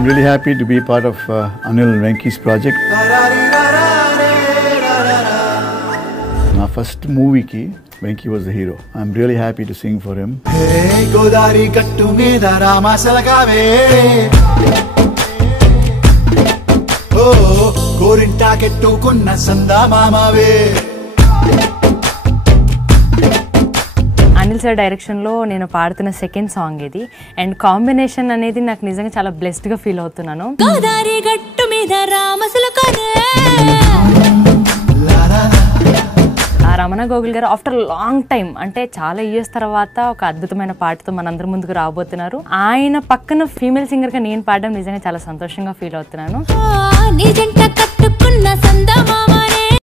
I'm really happy to be part of Anil and Venki's project. My first movie ki Venki was the hero. I'm really happy to sing for him. Hey Godari kattu meeda rama salagave. Oh gorinta kettu kunna sanda mamave. Anil sir డైరెక్షన్లో నేను పాడుతున్న second song ఇది and combination అనేది నాకు నిజంగా చాలా బ్లెస్డ్గా feel అవుతున్నాను. రమణ గోగుల్ గారు ఆఫ్టర్ లాంగ్ టైం అంటే చాలా ఇయర్స్ తర్వాత ఒక అద్భుతమైన పాటతో మనందరి ముందుకు రాబోతున్నారు. ఆయన పక్కన ఫీమేల్ సింగర్గా నేను పాడడం నిజంగా చాలా సంతోషంగా ఫీల్ అవుతున్నాను.